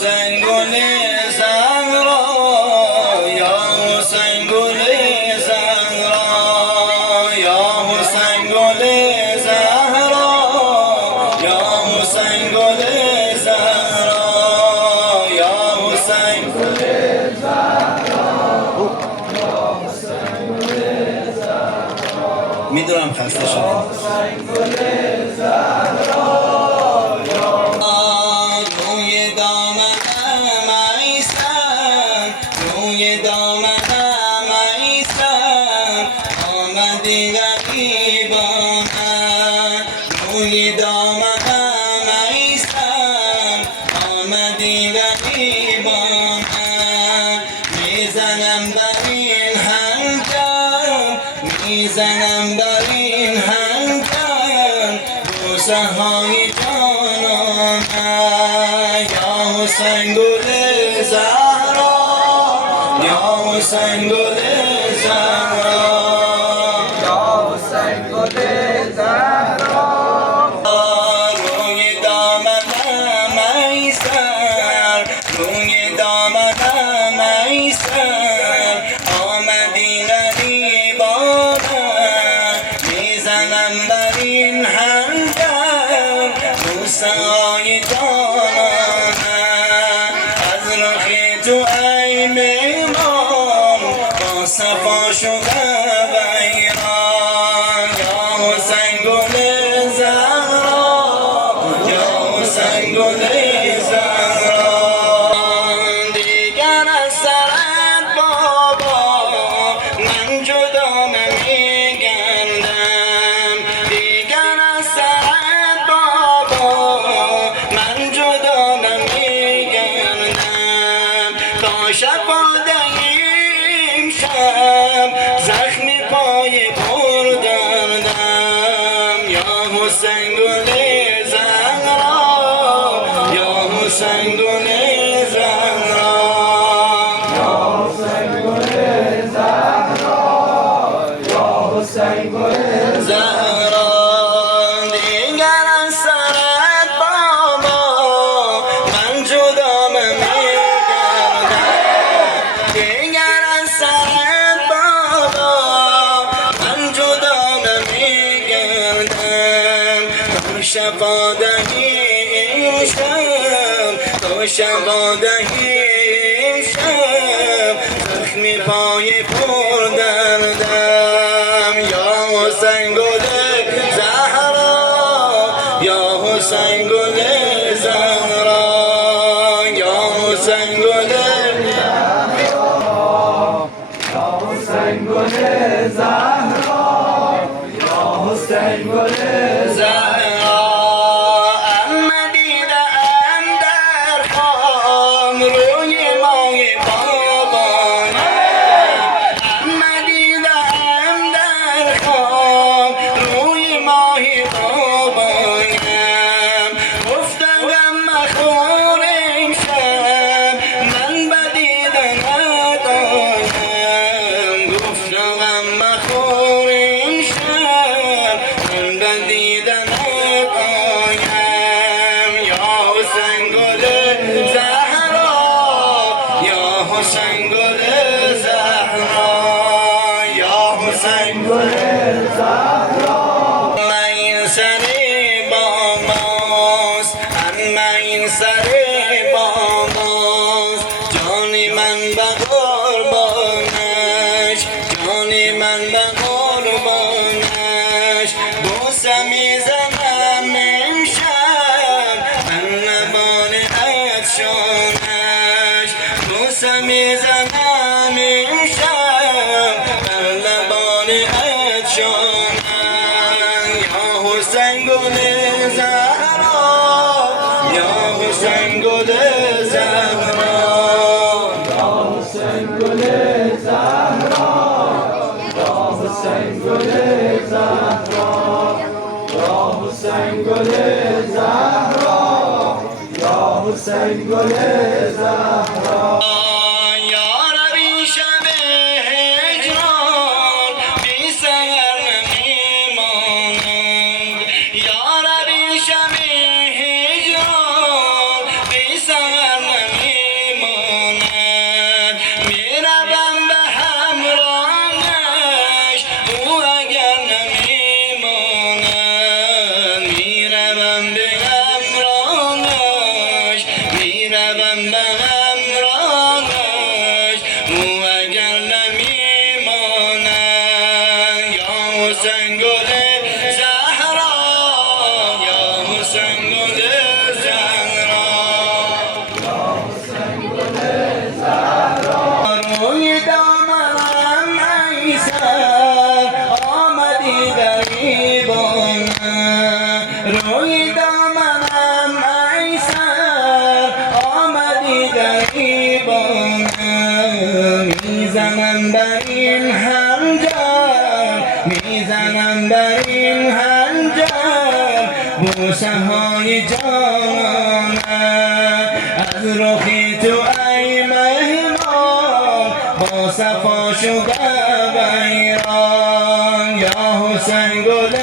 حسین گل زهرا یا حسین گل زهرا یا حسین گل زهرا یا حسین گل زهرا یا حسین گل زهرا میدونم خسته شدم روی دامنم ایسان آمدی غریبا من روی دامنم ایسان آمدی غریبا من میزنم بر این هنجر میزنم بر این هنجر بوسه های جانم یا حسین گل زهرا یا حسین گل زهرا یا حسین گل زهرا روی دامنم ایسر روی دامنم ایسر آمدی غریبا میزنم بر این هنجر بوسه های جانم از رخ تو ای میمان با صفا شده بیران یا حسین گل زهرا یا حسین گل زهرا دیگر از سرت بابا من جدا نمیگردم دیگر از سرت بابا من جدا نمیگردم تا شفاده این شب زخمی پای پر دردم یا حسین گل زهرا یا حسین گل زهرا یا حسین گل زهرا یا حسین گل زهرا دیگر از سرت بابا من جدا نمیگردم دیگر از سرت بابا من جدا نمیگردم تو شفادهی این شب تو شفادهی این شب زخمی پای پر دردم یا حسین گل زهرا یا حسین گل زهرا یا حسین گل حسین گل زهرا یا حسین گل زهرا اما دیدم در خام روی ماه بابانه اما دیدم در خام روی ماه بابانه گفتم مخور این شب من بدیدن ندارم گفتم مخور این شب من بدیدن ندارم یا حسین گل زهرا یا حسین گل زهرا یا حسین گل زهرا من این سری باباست من این سری باباست جانی من به قربانش جانی من به قربانش بوسه میزنم امشب من لبان افشانش بوسه میزنم امشب من لبان افشانش یا حسین گل زهرا یا حسین گل زهرا یا حسین گل زهرا یا حسین گل زهرا یا حسین گل زهرا یا حسین گل زهرا یا ربی شب هجران بی سر نمیمانم یا ربی شب هجران بی سر نمیمانم روم به همراهش او اگر نمیماند یا حسین گل زهرا یا حسین گل زهرا روی دامنم ای سر آمدی غریبانه روی دامنم ای سر آمدی غریبانه میزنم بر این هنجر میزنم بر این هنجر بوسه های جانانه از رخی تو ای مهمان با صفا شده بیران یا حسین گل